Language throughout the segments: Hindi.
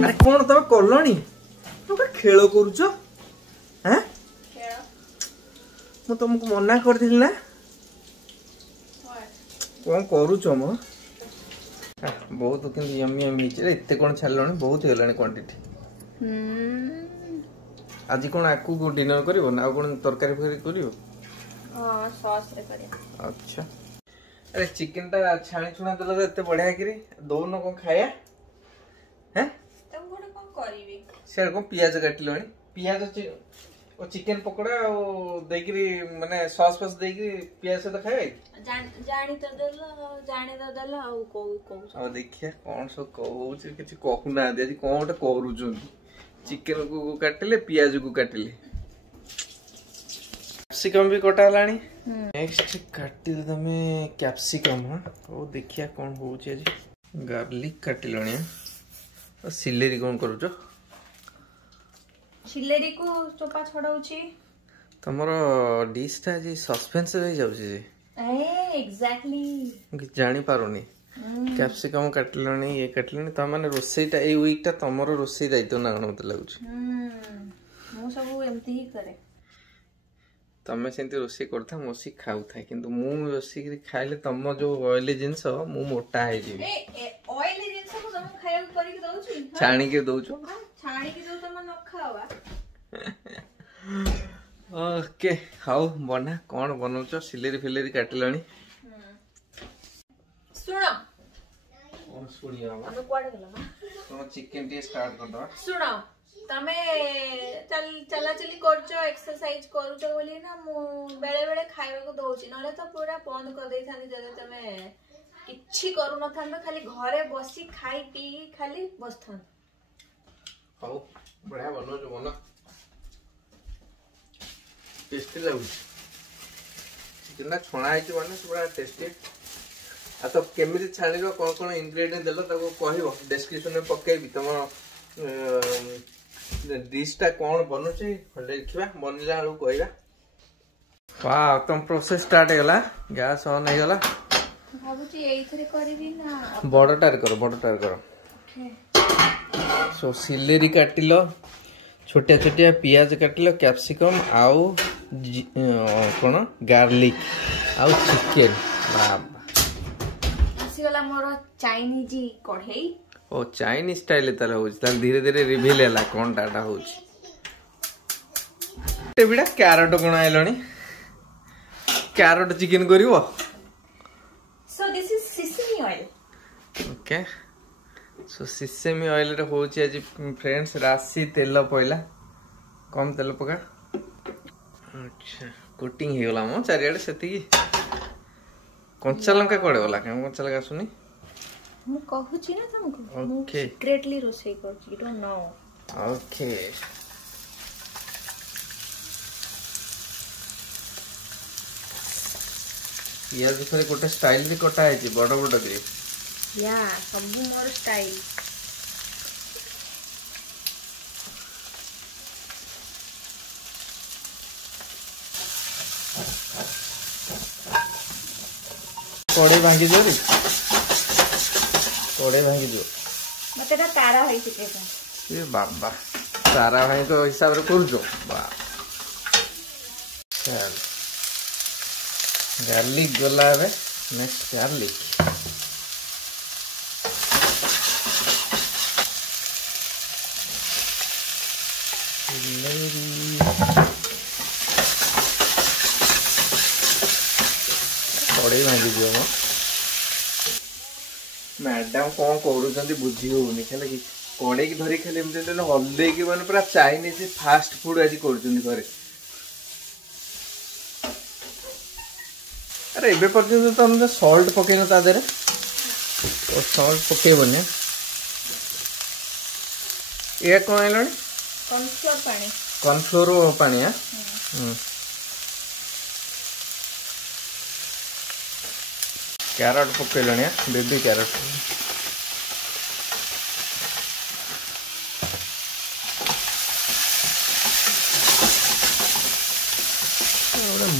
अरे कौन तुम कलनी खेल करुच मु तुमको मना कर ना कौन करुच मो बहुत यमी यमी एत कौन छाड़ बहुत है क्वांटिटी आज कौन आपको डिनर कर कौन तरकारी फरकारी कर अच्छा अरे चिकन टा छाणी छुणा देल तो एत बढ़िया कि दौन कौन खाया हैं से कौन पियाज काटिल पियाज चिकन पकोड़ा देकरी माने सॉस फॉस देकरी पियाज से तो खाए जानी तो देल आ देखिया कौन सब कहूछ किछि कहू ना दे आज कोन करूछन चिकन को काटिले पियाज को काटिले कैप्सिकम भी कटा लानी नेक्स्ट काटी दे तमे कैप्सिकम हां ओ देखिया कोन होछ आज गार्लिक काटिलणी और सिलेरी कोन करूछ सिलेरी को चोपा छडाउची तमरो डिश ता जी सस्पेंस रह जाउची एग्जैक्टली जानी पारुनी कैप्सिकम काटिलणी ये काटिलणी त माने रोसेईटा ए वीक ता तमरो रोसेई दायित्व ना मते लागुछ मु सब एमती ही करे तमे सेंती रोसेई करथा मोसी खाउ था किंतु मु रोसेई खाइले तम जो ऑयली जिंस मु मोटा है जी ऑयली जिंस को तुम खाया करी के दउछु छाणी के दउछु छाणी के दउ तुम न खावा ओके खाओ बना कौन बनाउछ सिलेरी फिलेरी काटिलणी सुनो कौन सुनिया हम कोड गेला तो चिकन टी स्टार्ट कर दो सुनो तमे चला चली करछो एक्सरसाइज करूछो बोली ना मु बेले बेले खाइबा को दउची नले तो पूरा बंद कर देई थानी जदे तमे किछि करू न थान खाली घरे बसी खाई पी खाली बसथन खाओ बढ़िया बनो जो बना टेस्टी लागु चिकन छणा है कि माने पूरा टेस्टी आ तो केमिति छाणिलो कोन कोन इंग्रेडिएंट देलो ताको कहइबो डिस्क्रिप्शन में पकेबी तम डिश टा कोन बनुची देखिबा बनिला आलू कहइबा वाह तुम प्रोसेस स्टार्ट हैला गैस ऑन है गला भाबुची एइथरे करबी ना बड़टार करो सो सिलेरी काटिलो छोटिया छोटिया पियाज काटिलो कैप्सिकम आउ कोन गार्लिक आउ चिकन बाबा आसी गला मोर चाइनीज कढ़ई ओ चाइनीज स्टाइल ताला होछ ताल धीरे धीरे रिवील हैला कोन टाटा होछ टेबिडा कैरेट कोन आइलणी कैरेट चिकन करिवो so this is sesame oil okay so sesame oil रे होछ आज फ्रेंड्स राशि तेल पइला कम तेल पका अच्छा कोटिंग हे गला मो चारियाडे सेती कंचा लंका कोडे गला कंचा लंका सुनी मु कहूची ना तुमको ओके सीक्रेटली रोसई करची यू डोंट नो ओके पियाज फरे कोटे स्टाइल भी कटा है जी बड़ बड़ दे या सब मोर स्टाइल कोड़े भांगी जोरी कोड़े भांगी जो मते ना तारा होई छिके ये बाबा तारा भाई तो हिसाब रे कर जो बा चल गार्लिक गला है नेक्स्ट गार्लिक कोड़े भांगी जो मैडम कौन कर बुझी होनी खेल कि कड़े की धरी खाली हल्दे की मैंने पूरा चाइनीज फास्ट फूड आज कर अरे एबे पर्यंत तो हम सॉल्ट पकेन ता देरे और सॉल्ट पकेबने ये कौन है कॉर्नफ्लोर पानी है कैरेट पकेलणी बेबी कैरेट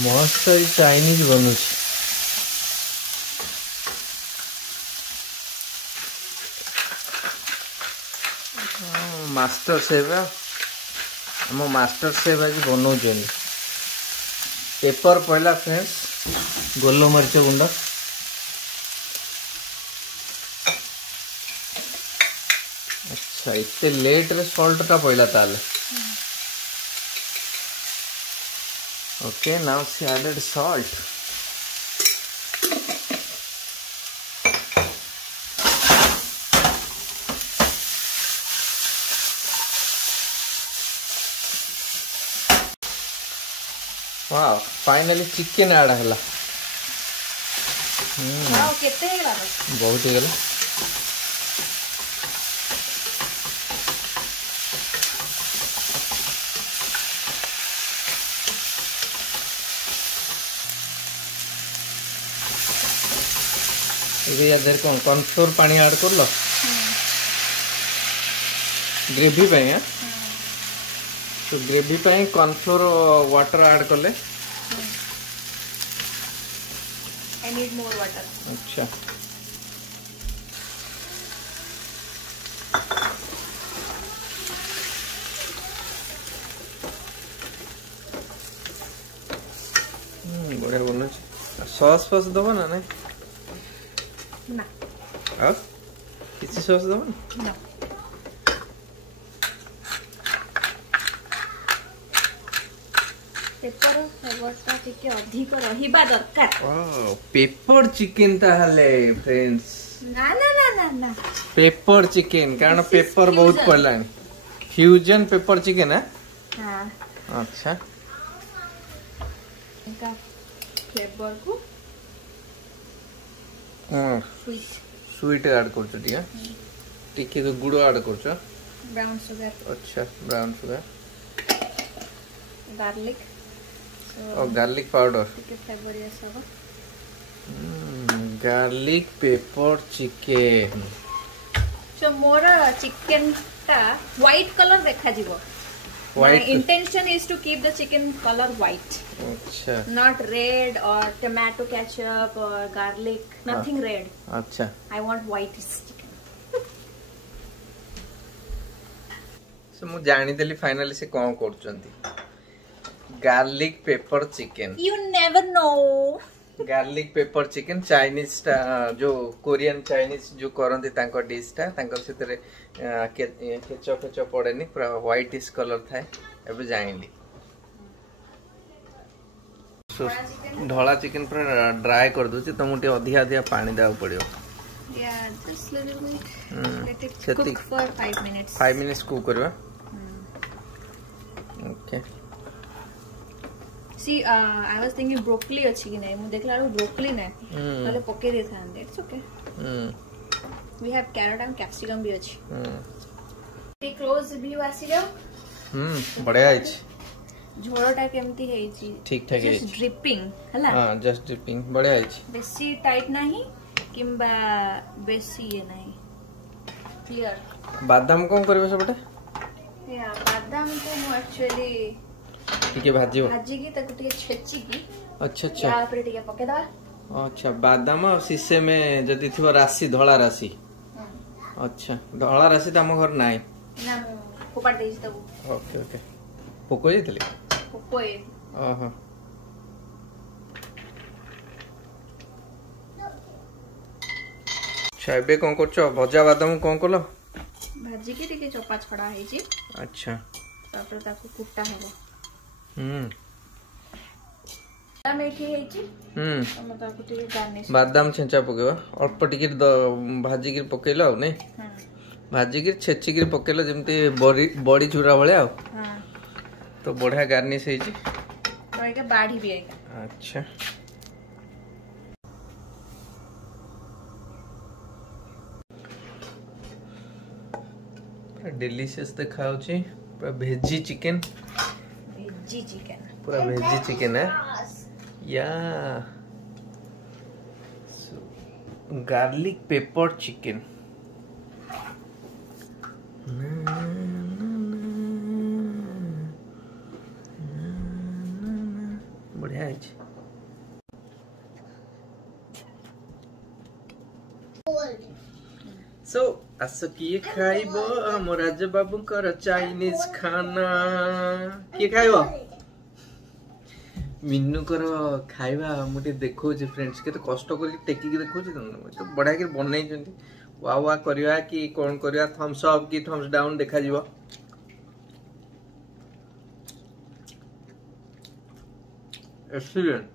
मस्त चाइनीज बनू मास्टर सेफ आम मास्टर सेफ आज बनाऊँ पेपर पहला फ्रेंड्स गोल मरीच गुंड अच्छा इतने लेट रे सॉल्ट टा पहला ताले okay now she added salt वाह फाइनली चिकन ऐड हला वाओ केते हेला बहुत ही गला ये यार कौन कॉर्नफ्लोर पानी ऐड कर लो ग्रेवी पे है तो ग्रेवी पे कॉर्नफ्लोर वाटर ऐड कर ले आई नीड मोर वाटर अच्छा बढ़िया बोल सॉस फॉस दबो ना नहीं ना अब किसी सॉस दबो ना पेपर फ्लेवरटा टिके अधिक रहिबा दरकार पेपर चिकन ताहले फ्रेंड्स ना ना ना ना ना पेपर चिकन कारण पेपर बहुत पड़लानी फ्यूजन पेपर चिकन है हां अच्छा इनका फ्लेवर को स्वीट ऐड करछ दिया टिके तो गुड़ ऐड करछ ब्राउन शुगर अच्छा ब्राउन शुगर गार्लिक और गार्लिक पाउडर टिके फ्लेवर ये सब गार्लिक पेपर चिकन सो मोर चिकन ता व्हाइट कलर देखा जीवो White. My intention is to keep the chicken color white. अच्छा Not red or tomato ketchup or garlic. Nothing red. अच्छा I want white chicken. सो मु जानी देली फाइनली से कौन करचंती garlic pepper chicken You never know. Garlic pepper chicken Chinese जो कोरियन चाइनीज जो करंती तांको डिश टा तांको सेतरे केचप फेचप पड़ेनी पूरा व्हाइटिश कलर थाए एबे जाइली ढोला चिकन पूरा ड्राई कर दूची तो मुटे अधिका अधिका पानी दाव पड़ियो Yeah, just little bit. Let it Sethi- cook for 5 minutes. 5 minutes cook करबा okay See, I was thinking broccoli अच्छी कि नहीं. मुझे देखला broccoli नहीं. पहले पके दे था. It's okay. We have carrot and capsicum भी अच्छी. ये close view आसी जाओ. बढ़िया है झोलटा केमती है जी. ठीक ठाक है Just dripping, हला. हां जस्ट ड्रिपिंग बढ़िया है बेसी टाइट नहीं किंबा बेसी ये नहीं. Clear. बादाम कोन करबे सबटे या बादाम को मु एक्चुअली टिके भाजी की ताको टिके छेची की अच्छा अच्छा या पर टिके पके दवा. अच्छा बादाम और शीशे में जदी थिबो राशि धोला राशि अच्छा धोला राशि त हम घर नाही ना मु फोपाड़ देई तबु. ओके ओके पोको जेतली पोकोए ओहो छाइबे कोन करछो भजा बादाम कोन कोलो भाजी के टिके चोपा छडा है जी. अच्छा तापर ताको कुटा हेबो. मेथी है जी. हम ताको टिके गार्निश बादाम छेंचा पकेबा अल्प टिके भाजी के पकेला हो नै भाजी के छेची के पकेला जेमती बड़ी चूरा भले आ तो बढ़िया गार्निश है जी तो एक बाढ़ी भी आएगा. अच्छा डिलीशियस देखाउ छी पूरा भेजी चिकन पूरा भेजी चिकन है या गार्लिक पेपर चिकन बढ़िया है सो आस किए खाइब आम राज बाबूंकर चाइनीज खाना किए खाइब मिनुकर खाइबा मुझे देखो फ्रेंड्स के तो कष्ट कर टेकिक देखो तो बढ़िया कि बनई वा वा करवा कि कौन करवा थम्स अप कि थम्स डाउन देखा जीवो एक्सीलेंट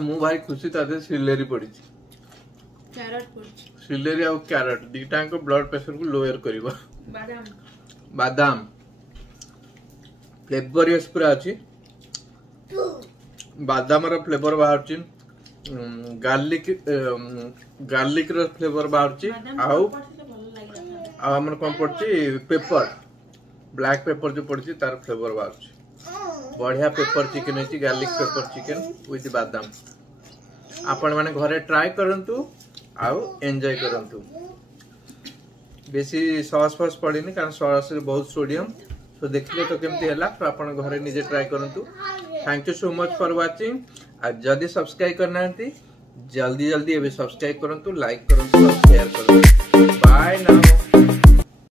मु भाई खुशी ताते सिलेरी पड़ी कैरेट पड़ी सिलेरी आ कैरेट दीटा को ब्लड प्रेशर को लोअर करिवो बादाम फ्लेवर यस पूरा अछि बादाम रो फ्लेवर बाहर छि गार्लिक रो फ्लेवर बाहर छि आउ हमर कोन पड़छि पेपर ब्लैक पेपर जो पड़छि तार फ्लेवर बाहर छि बढ़िया पेपर चिकन है गार्लिक पेपर चिकन विथ बादाम आपण माने घरे ट्राई करंतु आउ एंजॉय करंतु बेसी सॉस फॉस पड़ेनी कारण सॉस रे बहुत सोडियम तो देखिए तो केमती हैला तो आपण घरे निजे ट्राई करंतु thank you so much for watching आ जदी सब्सक्राइब करना हंती जल्दी जल्दी अभी सब्सक्राइब करंतु लाइक करंतु और शेयर करंतु बाय नाउ।